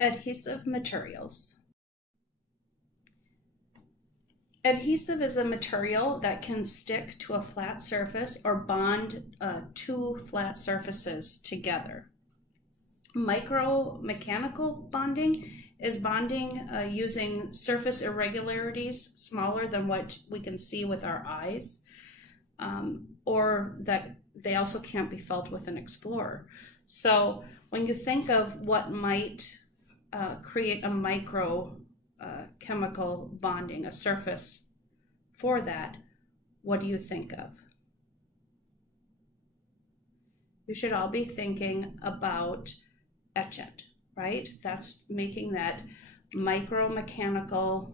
Adhesive materials. Adhesive is a material that can stick to a flat surface or bond two flat surfaces together. Micromechanical bonding is bonding using surface irregularities smaller than what we can see with our eyes, or that they also can't be felt with an explorer. So when you think of what might create a chemical bonding, a surface for that, what do you think of? You should all be thinking about etchant, right? That's making that micromechanical,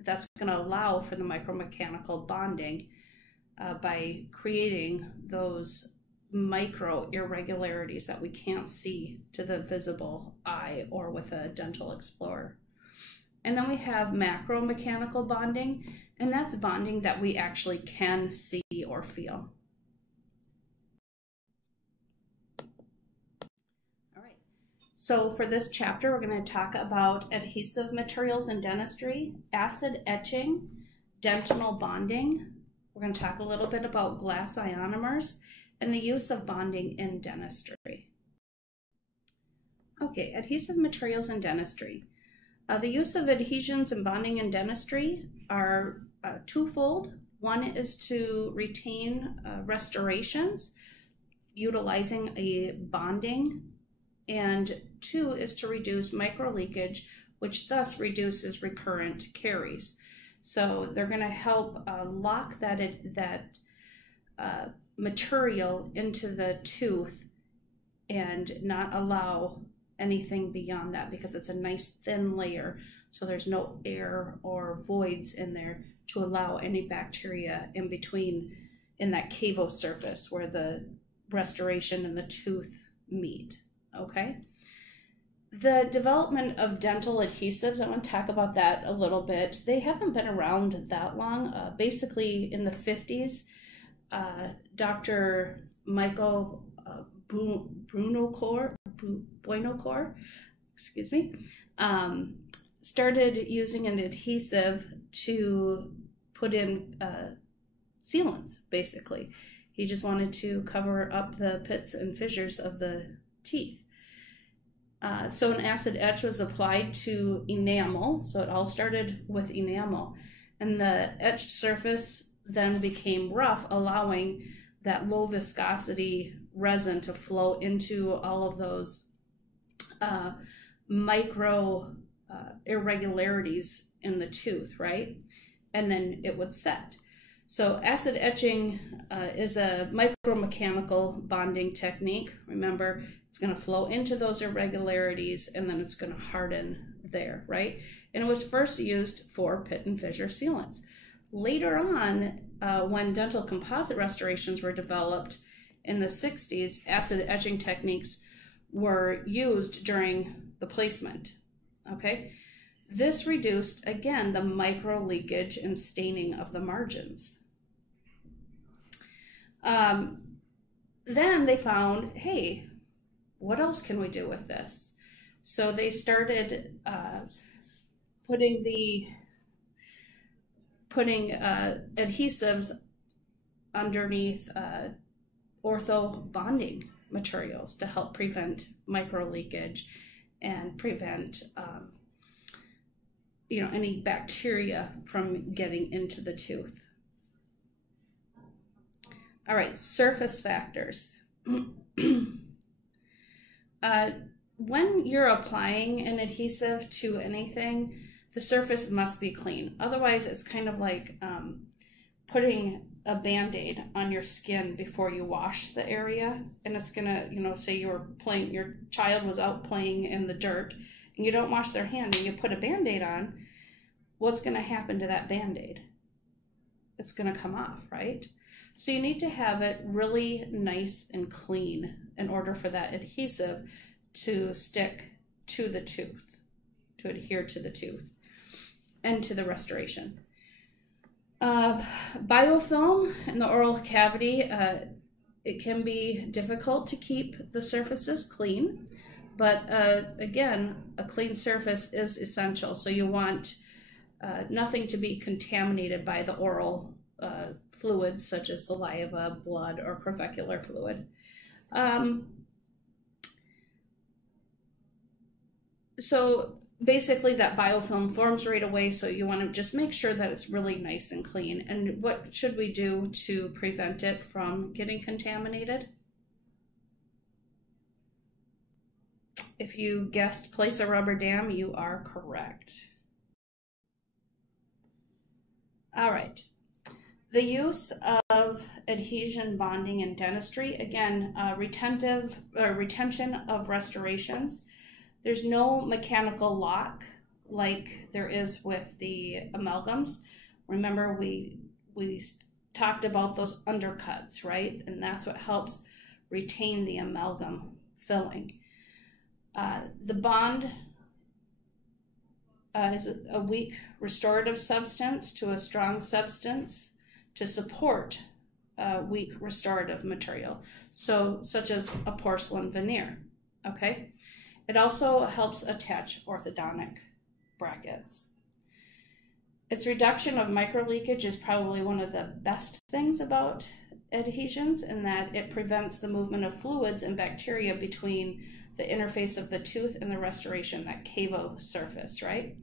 that's going to allow for the micromechanical bonding by creating those micro irregularities that we can't see to the visible eye or with a dental explorer. And then we have macromechanical bonding, and that's bonding that we actually can see or feel. All right, so for this chapter, we're going to talk about adhesive materials in dentistry, acid etching, dentinal bonding. We're going to talk a little bit about glass ionomers and the use of bonding in dentistry. Okay, adhesive materials in dentistry. The use of adhesions and bonding in dentistry are twofold. One is to retain restorations utilizing a bonding, and two is to reduce microleakage, which thus reduces recurrent caries. So they're going to help lock that material into the tooth and not allow anything beyond that, because it's a nice thin layer, so there's no air or voids in there to allow any bacteria in between in that cavo surface where the restoration and the tooth meet. Okay, the development of dental adhesives, I want to talk about that a little bit. They haven't been around that long. Basically in the 50s, Dr. Michael Buonocore, excuse me, started using an adhesive to put in sealants, basically. He just wanted to cover up the pits and fissures of the teeth. So an acid etch was applied to enamel, so it all started with enamel, and the etched surface then became rough, allowing that low viscosity resin to flow into all of those micro irregularities in the tooth, right? And then it would set. So acid etching is a micromechanical bonding technique. Remember, it's going to flow into those irregularities and then it's going to harden there, right? And it was first used for pit and fissure sealants. Later on, when dental composite restorations were developed in the 60s, acid etching techniques were used during the placement, okay? This reduced, again, the micro leakage and staining of the margins. Then they found, hey, what else can we do with this? So they started putting adhesives underneath ortho bonding materials to help prevent micro leakage and prevent any bacteria from getting into the tooth. All right, surface factors. When you're applying an adhesive to anything, the surface must be clean. Otherwise, it's kind of like putting a Band-Aid on your skin before you wash the area, and it's gonna, say your child was out playing in the dirt and you don't wash their hand and you put a Band-Aid on, what's gonna happen to that Band-Aid? It's gonna come off, right? So you need to have it really nice and clean in order for that adhesive to stick to the tooth, to adhere to the tooth and to the restoration. Biofilm in the oral cavity, it can be difficult to keep the surfaces clean. But again, a clean surface is essential. So you want nothing to be contaminated by the oral fluids such as saliva, blood, or tracheal fluid. So basically that biofilm forms right away, so you want to just make sure that it's really nice and clean. And what should we do to prevent it from getting contaminated? If you guessed place a rubber dam, you are correct. All right. The use of adhesion bonding in dentistry, again, retention of restorations. There's no mechanical lock like there is with the amalgams. Remember, we talked about those undercuts, right? And that's what helps retain the amalgam filling. The bond is a weak restorative substance to a strong substance to support weak restorative material, so such as a porcelain veneer, okay? It also helps attach orthodontic brackets. Its reduction of microleakage is probably one of the best things about adhesions, in that it prevents the movement of fluids and bacteria between the interface of the tooth and the restoration, that cavo surface, right?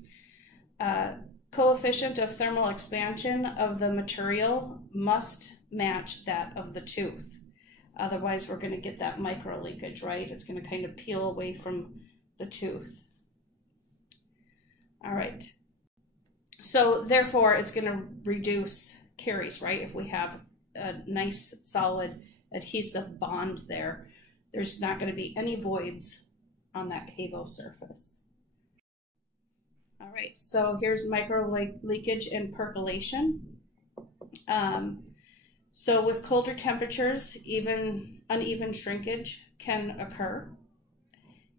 Coefficient of thermal expansion of the material must match that of the tooth. Otherwise, we're going to get that micro leakage, right? It's going to kind of peel away from the tooth. All right. So therefore, it's going to reduce caries, right? If we have a nice, solid adhesive bond there, there's not going to be any voids on that cavo surface. All right, so here's micro leakage and percolation. So with colder temperatures, even uneven shrinkage can occur.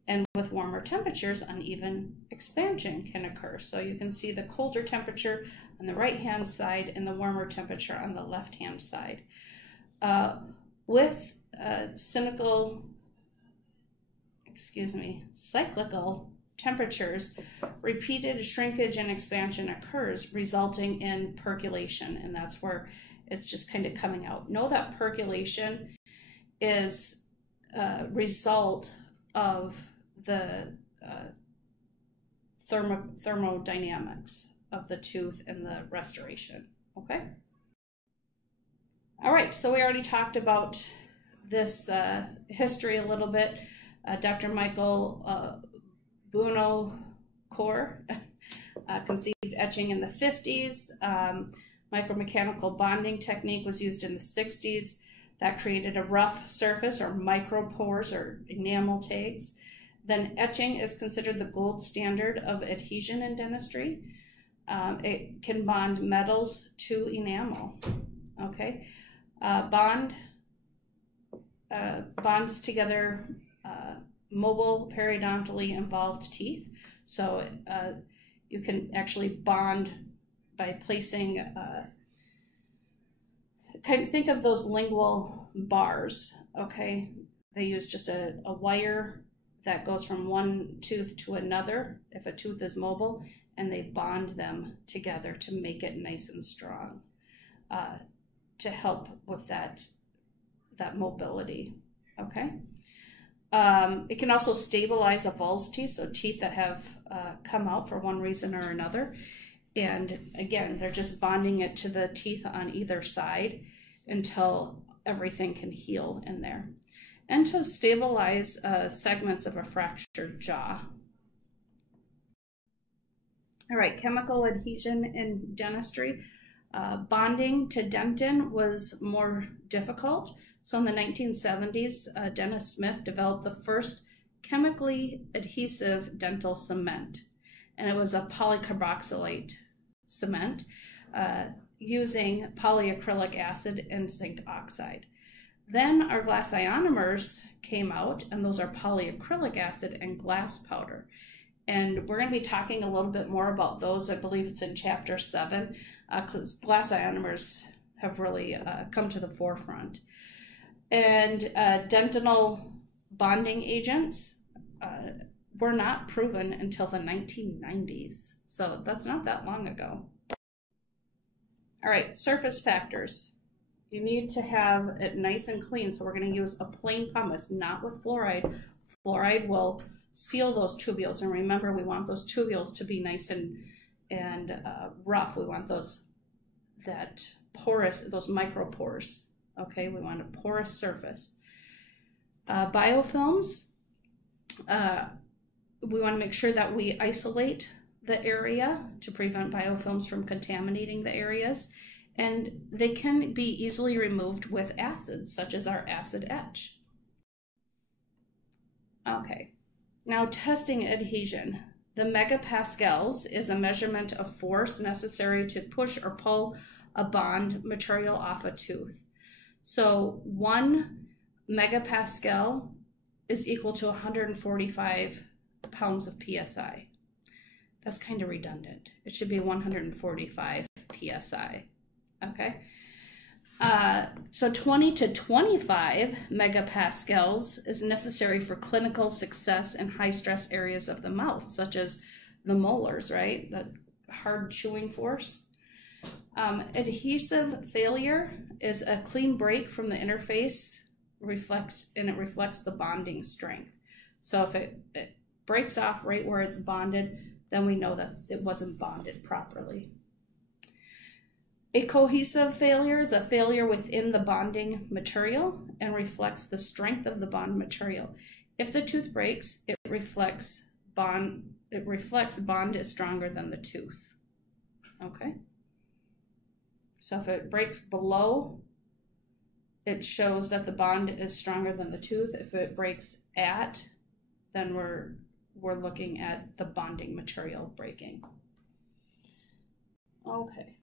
And with warmer temperatures, uneven expansion can occur. So you can see the colder temperature on the right-hand side and the warmer temperature on the left-hand side. With cyclical temperatures, repeated shrinkage and expansion occurs, resulting in percolation, and that's where it's just kind of coming out. Know that percolation is a result of the thermodynamics of the tooth and the restoration, okay? All right, so we already talked about this history a little bit. Dr. Michael Buonocore conceived etching in the 50s. Micromechanical bonding technique was used in the 60s. That created a rough surface, or micropores, or enamel tags. Then etching is considered the gold standard of adhesion in dentistry. It can bond metals to enamel, okay? Bonds together mobile periodontally involved teeth. So you can actually bond by placing, kind of think of those lingual bars, okay? They use just a wire that goes from one tooth to another if a tooth is mobile, and they bond them together to make it nice and strong to help with that mobility, okay? It can also stabilize a Val's teeth, so teeth that have come out for one reason or another. And again, they're just bonding it to the teeth on either side until everything can heal in there. And to stabilize segments of a fractured jaw. All right, chemical adhesion in dentistry. Bonding to dentin was more difficult. So in the 1970s, Dennis Smith developed the first chemically adhesive dental cement. And it was a polycarboxylate cement using polyacrylic acid and zinc oxide. Then our glass ionomers came out, and those are polyacrylic acid and glass powder. And we're going to be talking a little bit more about those. I believe it's in chapter 7, because glass ionomers have really come to the forefront. And dentinal bonding agents were not proven until the 1990s. So that's not that long ago. All right, surface factors. You need to have it nice and clean. So we're going to use a plain pumice, not with fluoride. Fluoride will seal those tubules. And remember, we want those tubules to be nice and rough. We want those porous, those micropores. Okay, we want a porous surface. Biofilms, we want to make sure that we isolate the area to prevent biofilms from contaminating the areas. And they can be easily removed with acids, such as our acid etch. Okay, now testing adhesion. The megapascals is a measurement of force necessary to push or pull a bond material off a tooth. So 1 megapascal is equal to 145 pounds of PSI. That's kind of redundant. It should be 145 PSI. Okay. So 20 to 25 megapascals is necessary for clinical success in high stress areas of the mouth, such as the molars, right? The hard chewing force. Adhesive failure is a clean break from the interface, reflects the bonding strength. So if it breaks off right where it's bonded, then we know that it wasn't bonded properly. A cohesive failure is a failure within the bonding material and reflects the strength of the bond material. If the tooth breaks, it reflects bond is stronger than the tooth. Okay? So if it breaks below, it shows that the bond is stronger than the tooth. If it breaks at, then we're looking at the bonding material breaking. Okay.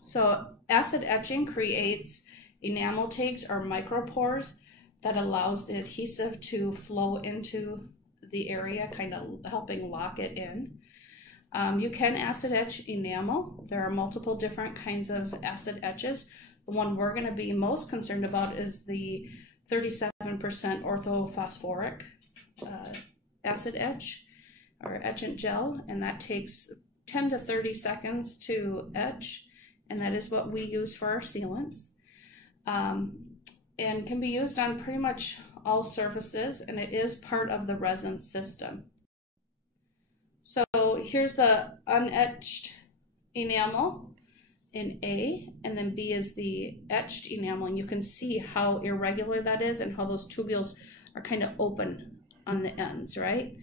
So acid etching creates enamel takes or micropores that allows the adhesive to flow into the area, kind of helping lock it in. You can acid etch enamel. There are multiple different kinds of acid etches. The one we're going to be most concerned about is the 37% orthophosphoric acid etch or etchant gel, and that takes 10 to 30 seconds to etch, and that is what we use for our sealants, and can be used on pretty much all surfaces, and it is part of the resin system. So here's the unetched enamel in A, and then B is the etched enamel, and you can see how irregular that is and how those tubules are kind of open on the ends, right?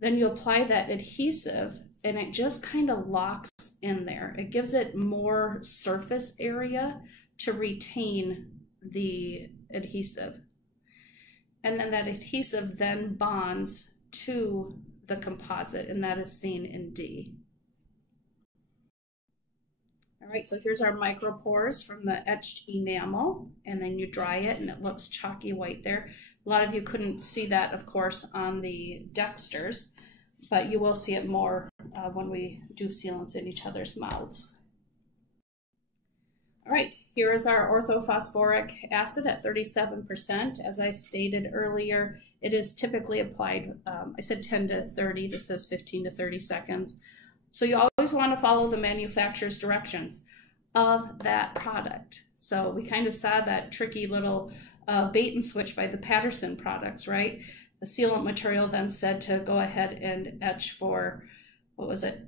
Then you apply that adhesive and it just kind of locks in there. It gives it more surface area to retain the adhesive. And then that adhesive then bonds to the composite, and that is seen in D. All right, so here's our micropores from the etched enamel, and then you dry it and it looks chalky white there. A lot of you couldn't see that, of course, on the Dexters, but you will see it more when we do sealants in each other's mouths. All right, here is our orthophosphoric acid at 37%. As I stated earlier, it is typically applied, I said 10 to 30, this says 15 to 30 seconds. So you always want to follow the manufacturer's directions of that product. So we kind of saw that tricky little bait and switch by the Patterson products, right? The sealant material then said to go ahead and etch for, what was it,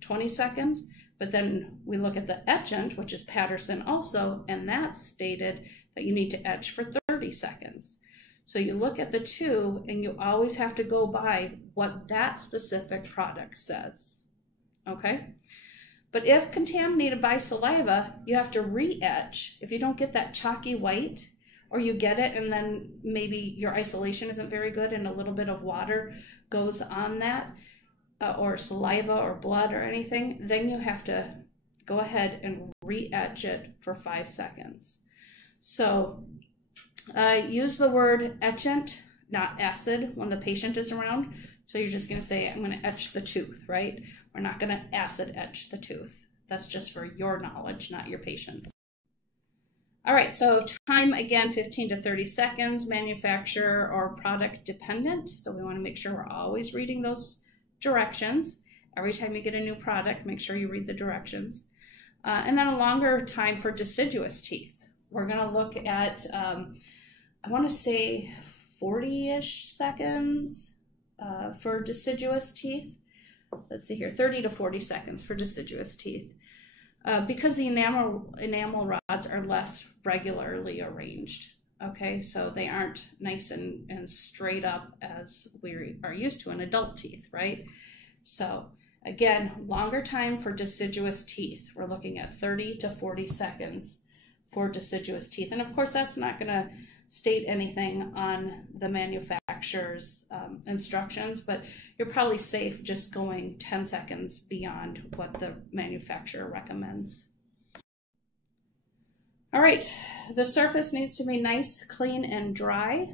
20 seconds? But then we look at the etchant, which is Patterson also, and that stated that you need to etch for 30 seconds. So you look at the two, and you always have to go by what that specific product says, okay? But if contaminated by saliva, you have to re-etch. If you don't get that chalky white, or you get it and then maybe your isolation isn't very good and a little bit of water goes on that, or saliva or blood or anything, then you have to go ahead and re-etch it for 5 seconds. So use the word etchant, not acid, when the patient is around. So you're just going to say, I'm going to etch the tooth, right? We're not going to acid etch the tooth. That's just for your knowledge, not your patient's. All right, so time, again, 15 to 30 seconds, manufacturer or product dependent. So we want to make sure we're always reading those directions. Every time you get a new product, make sure you read the directions. And then a longer time for deciduous teeth. We're going to look at, I want to say 40-ish seconds for deciduous teeth. Let's see here, 30 to 40 seconds for deciduous teeth. Because the enamel rods are less regularly arranged, okay? So they aren't nice and straight up as we are used to in adult teeth, right? So again, longer time for deciduous teeth. We're looking at 30 to 40 seconds for deciduous teeth. And of course, that's not gonna state anything on the manufacturer's instructions, but you're probably safe just going 10 seconds beyond what the manufacturer recommends. All right, the surface needs to be nice, clean, and dry.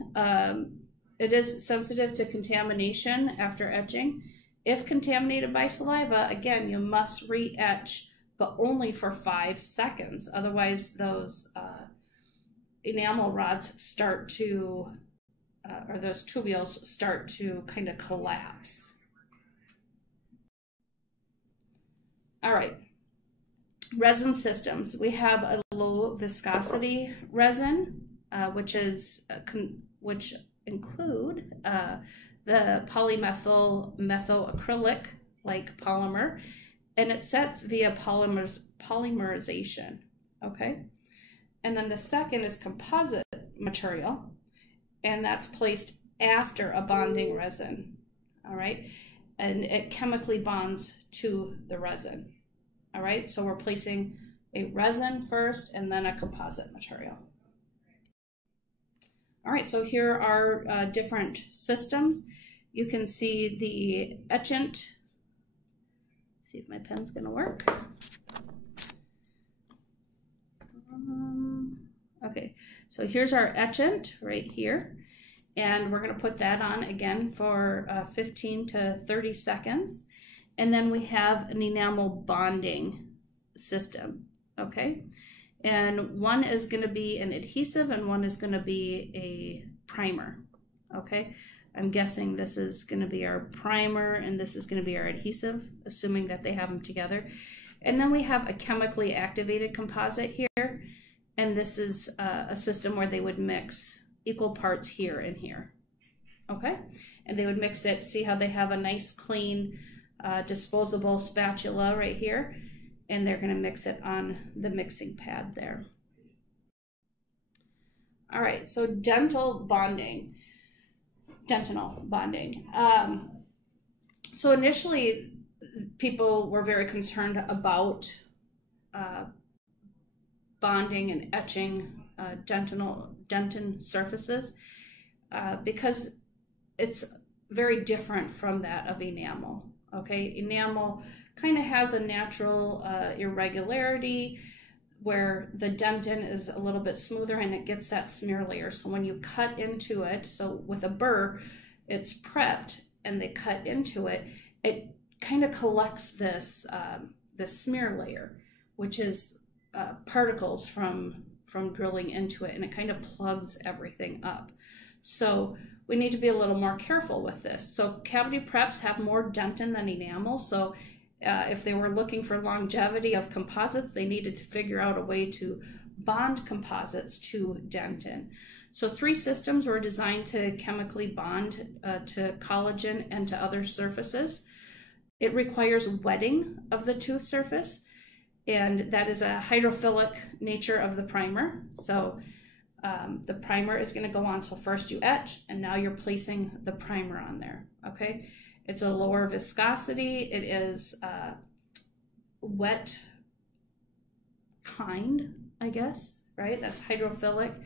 It is sensitive to contamination after etching. If contaminated by saliva, again, you must re-etch, but only for 5 seconds. Otherwise, those enamel rods start to, or those tubules start to kind of collapse. All right, resin systems. We have a low viscosity resin, which include the polymethyl methoacrylic like polymer, and it sets via polymerization, okay? And then the second is composite material, and that's placed after a bonding resin, all right? And it chemically bonds to the resin, all right? So we're placing a resin first and then a composite material. All right, so here are different systems. You can see the etchant. See if my pen's gonna work. Okay, so here's our etchant right here, and we're going to put that on again for 15 to 30 seconds. And then we have an enamel bonding system, okay? And one is going to be an adhesive and one is going to be a primer, okay? I'm guessing this is going to be our primer and this is going to be our adhesive, assuming that they have them together. And then we have a chemically activated composite here. And this is a system where they would mix equal parts here and here, okay? And they would mix it, see how they have a nice clean disposable spatula right here, and they're gonna mix it on the mixing pad there. All right, so dentinal bonding. So initially, people were very concerned about bonding and etching dentin surfaces because it's very different from that of enamel, okay? Enamel kind of has a natural irregularity where the dentin is a little bit smoother and it gets that smear layer. So when you cut into it, so with a burr, it's prepped and they cut into it, it kind of collects this, this smear layer, which is particles from drilling into it, and it kind of plugs everything up. So we need to be a little more careful with this. So cavity preps have more dentin than enamel. So if they were looking for longevity of composites, they needed to figure out a way to bond composites to dentin. So 3 systems were designed to chemically bond to collagen and to other surfaces. It requires wetting of the tooth surface, and that is a hydrophilic nature of the primer. So the primer is going to go on. So first you etch, and now you're placing the primer on there, okay? It's a lower viscosity. It is wet kind, I guess, right? That's hydrophilic.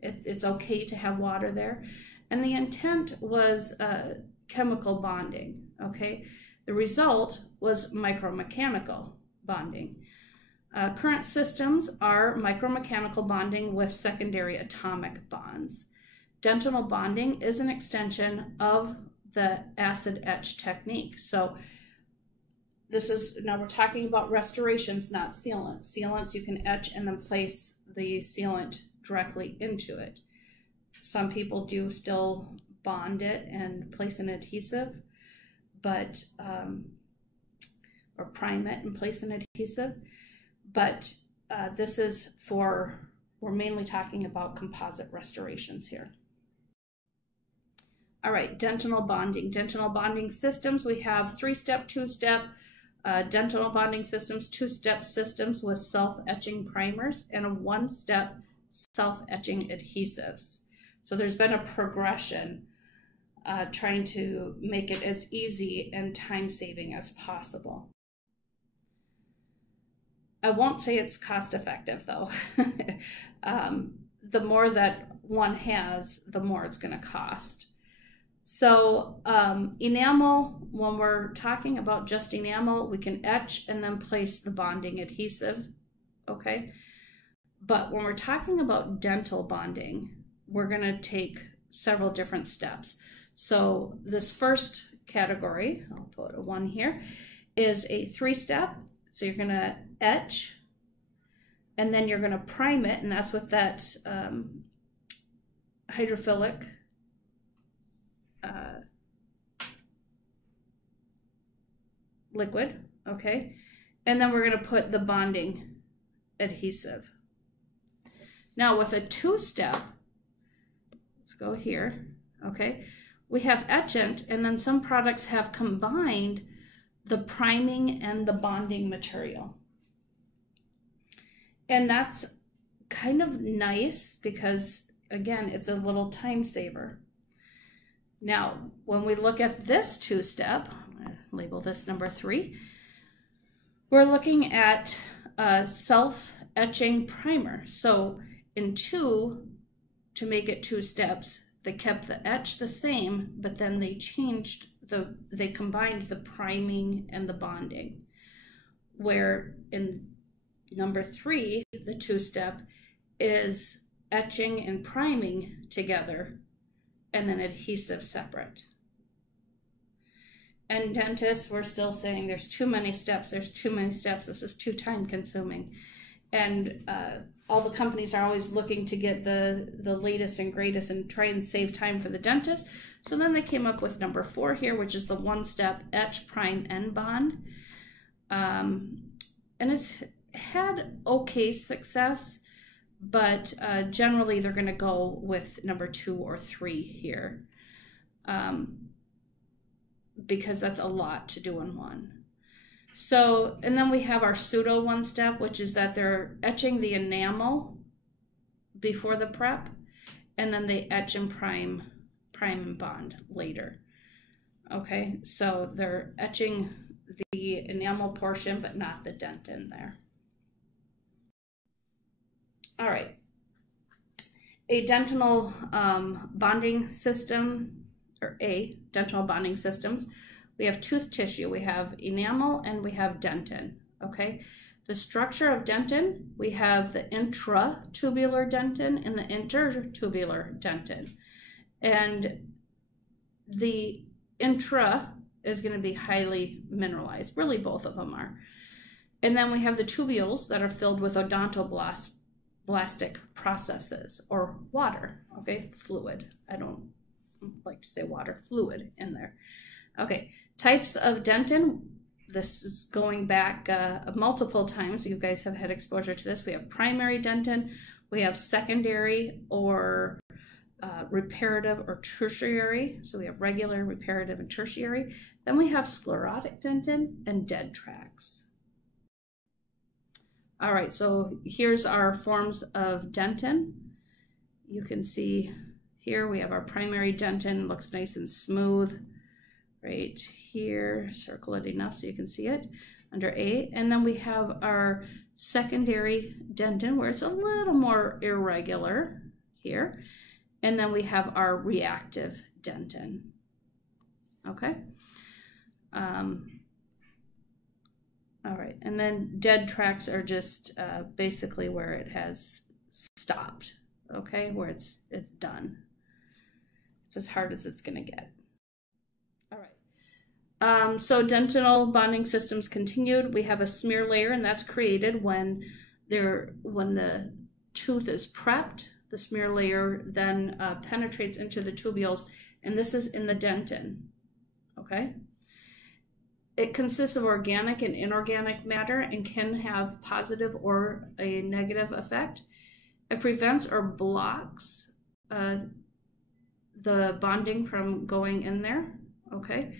It's okay to have water there. And the intent was chemical bonding, okay? The result was micromechanical bonding. Current systems are micromechanical bonding with secondary atomic bonds. Dentinal bonding is an extension of the acid etch technique. So now we're talking about restorations, not sealants. Sealants, you can etch and then place the sealant directly into it. Some people do still bond it and place an adhesive, but or prime it and place an adhesive. But this is for, we're mainly talking about composite restorations here. All right, dentinal bonding. Dentinal bonding systems, we have 3-step, 2-step, dentinal bonding systems, 2-step systems with self-etching primers, and a 1-step self-etching adhesives. So there's been a progression trying to make it as easy and time-saving as possible. I won't say it's cost-effective, though. The more that one has, the more it's going to cost. So enamel, when we're talking about just enamel, we can etch and then place the bonding adhesive, okay? But when we're talking about dental bonding, we're going to take several different steps. So this first category, I'll put a 1 here, is a 3-step. So you're going to etch, and then you're going to prime it, and that's with that hydrophilic liquid, okay? And then we're going to put the bonding adhesive. Now with a 2-step, let's go here, okay? We have etchant, and then some products have combined the priming and the bonding material. And that's kind of nice because, again, it's a little time saver. Now, when we look at this 2-step, I'm going to label this number 3, we're looking at a self-etching primer. So in 2, to make it 2 steps, they kept the etch the same, but then they changed they combined the priming and the bonding. Where in number 3, the 2-step is etching and priming together and then adhesive separate. And dentists, we're still saying there's too many steps, this is too time consuming. And all the companies are always looking to get the latest and greatest and try and save time for the dentist. So then they came up with number 4 here, which is the 1-step etch, prime, and bond. And it's had okay success, but generally they're going to go with number 2 or 3 here because that's a lot to do in one. So, and then we have our pseudo 1-step, which is that they're etching the enamel before the prep, and then they etch and prime and bond later. Okay, so they're etching the enamel portion, but not the dent in there. All right, a dental bonding system, or dental bonding systems. We have tooth tissue, we have enamel, and we have dentin, okay? The structure of dentin, we have the intratubular dentin and the intertubular dentin. And the intra is going to be highly mineralized, really both of them are. And then we have the tubules that are filled with odontoblastic processes, or water, okay? Fluid. I don't like to say water, fluid in there. Okay, types of dentin. This is going back multiple times. You guys have had exposure to this. We have primary dentin. We have secondary or reparative or tertiary. So we have regular, reparative, and tertiary. Then we have sclerotic dentin and dead tracts. All right, so here's our forms of dentin. You can see here we have our primary dentin. Looks nice and smooth. Right here, circle it enough so you can see it under A. And then we have our secondary dentin where it's a little more irregular here. And then we have our reactive dentin. Okay. All right, and then dead tracts are just basically where it has stopped, okay, where it's done. It's as hard as it's gonna get. All right. So dentinal bonding systems continued. We have a smear layer, and that's created when the tooth is prepped. The smear layer then penetrates into the tubules, and this is in the dentin. Okay. It consists of organic and inorganic matter and can have positive or a negative effect. It prevents or blocks the bonding from going in there. Okay.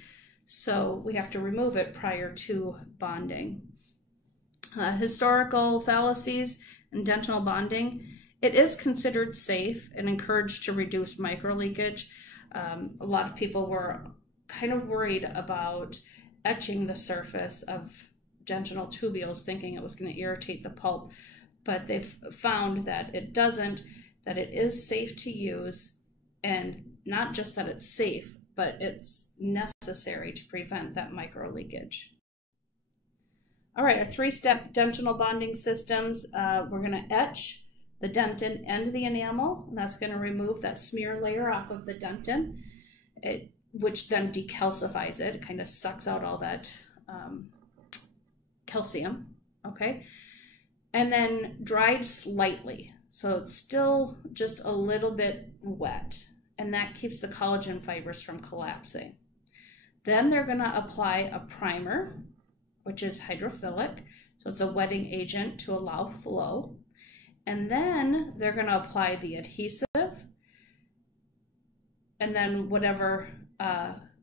So we have to remove it prior to bonding. Historical fallacies in dental bonding. It is considered safe and encouraged to reduce microleakage. A lot of people were kind of worried about etching the surface of dentinal tubules, thinking it was going to irritate the pulp, but they've found that it doesn't, that it is safe to use, and not just that it's safe, but it's necessary to prevent that microleakage. All right, our 3-step dentinal bonding systems. We're going to etch the dentin and the enamel, and that's going to remove that smear layer off of the dentin, which then decalcifies it. It kind of sucks out all that calcium, okay? And then dried slightly, so it's still just a little bit wet, and that keeps the collagen fibers from collapsing. Then they're going to apply a primer, which is hydrophilic, so it's a wetting agent to allow flow. And then they're going to apply the adhesive, and then whatever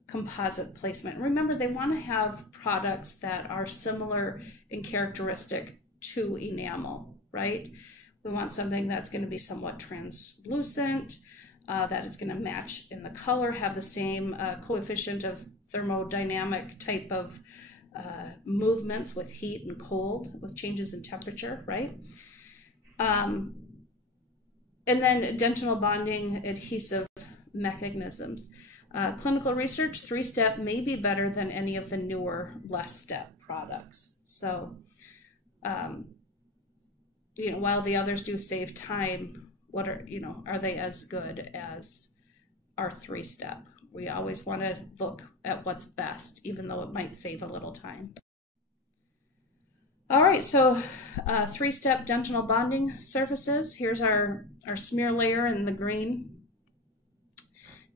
composite placement. Remember, they want to have products that are similar in characteristic to enamel, right? We want something that's going to be somewhat translucent, that it's going to match in the color, have the same coefficient of thermodynamic type of movements with heat and cold, with changes in temperature, right? And then dentinal bonding adhesive mechanisms. Clinical research, 3-step may be better than any of the newer less step products. So, while the others do save time, are they as good as our 3-step? We always want to look at what's best, even though it might save a little time. All right, so 3-step dentinal bonding surfaces. Here's our smear layer in the green.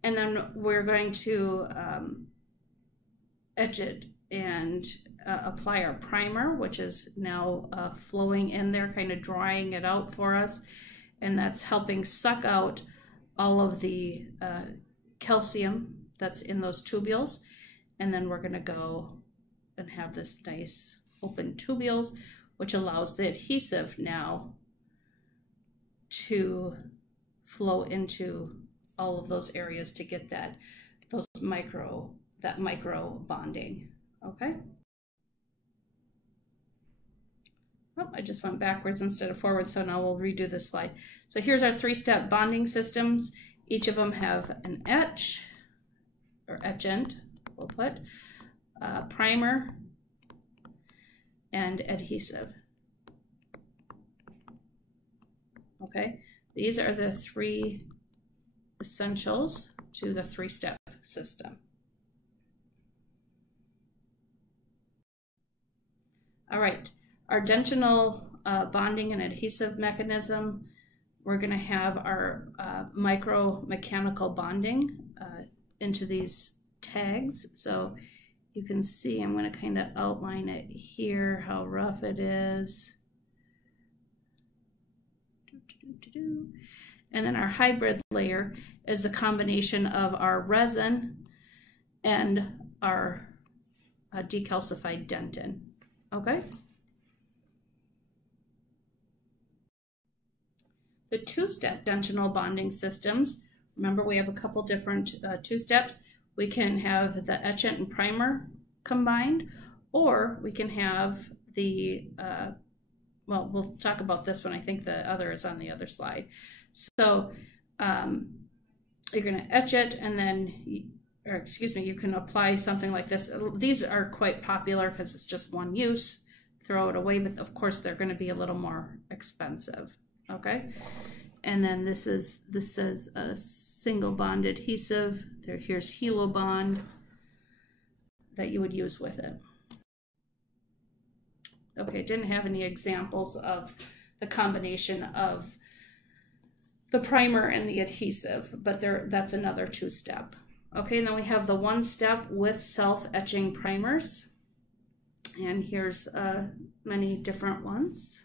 And then we're going to etch it and apply our primer, which is now flowing in there, kind of drying it out for us. And that's helping suck out all of the calcium that's in those tubules. And then we're going to go and have this nice open tubules, which allows the adhesive now to flow into all of those areas to get that micro bonding. Okay. Oh, I just went backwards instead of forwards, so now we'll redo this slide. So here's our 3-step bonding systems. Each of them have an etch or etchant, we'll put primer and adhesive. Okay, these are the 3 essentials to the 3-step system. All right, our dentinal bonding and adhesive mechanism, we're going to have our micro-mechanical bonding into these tags. So you can see, I'm going to kind of outline it here, how rough it is. And then our hybrid layer is the combination of our resin and our decalcified dentin. Okay? The 2-step dentinal bonding systems, remember we have a couple different 2 steps. We can have the etchant and primer combined, or we can have the, well, we'll talk about this one. I think the other is on the other slide. So you're going to etch it, and then, or excuse me, you can apply something like this. These are quite popular because it's just one use. Throw it away, but of course they're going to be a little more expensive. Okay, and then this says a single bond adhesive. Here's Helobond. that you would use with it. Okay, didn't have any examples of the combination of the primer and the adhesive, but that's another 2-step. Okay, and then we have the 1-step with self-etching primers. And here's many different ones.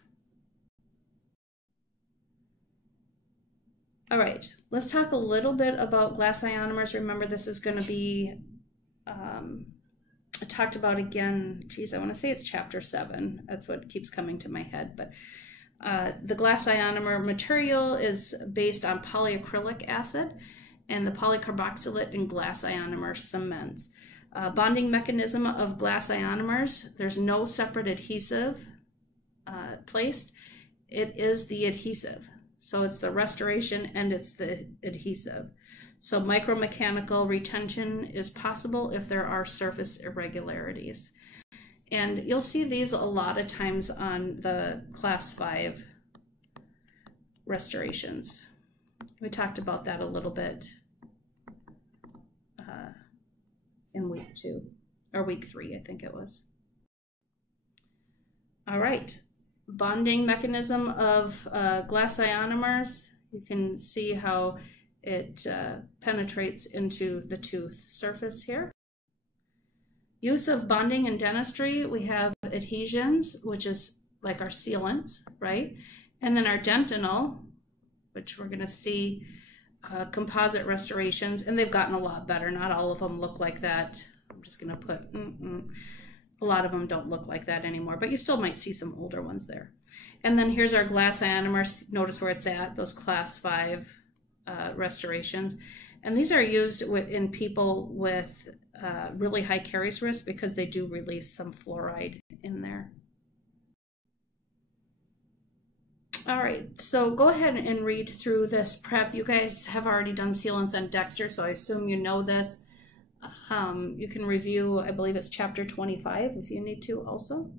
All right, let's talk a little bit about glass ionomers. Remember, this is going to be talked about again. Geez, I want to say it's chapter 7. That's what keeps coming to my head. But the glass ionomer material is based on polyacrylic acid and the polycarboxylate in glass ionomer cements. Bonding mechanism of glass ionomers, there's no separate adhesive placed. It is the adhesive. So it's the restoration and it's the adhesive. So micromechanical retention is possible if there are surface irregularities. And you'll see these a lot of times on the class 5 restorations. We talked about that a little bit in week 2, or week 3, I think it was. All right, bonding mechanism of glass ionomers. You can see how it penetrates into the tooth surface here. Use of bonding in dentistry, we have adhesions, which is like our sealants, right? And then our dentinal, which we're going to see composite restorations, and they've gotten a lot better. Not all of them look like that. I'm just going to put, a lot of them don't look like that anymore, but you still might see some older ones there. And then here's our glass ionomers. Notice where it's at, those class 5 restorations. And these are used in people with really high caries risk because they do release some fluoride in there. All right, so go ahead and read through this prep. You guys have already done sealants on Dexter, so I assume you know this. You can review, I believe it's chapter 25 if you need to also.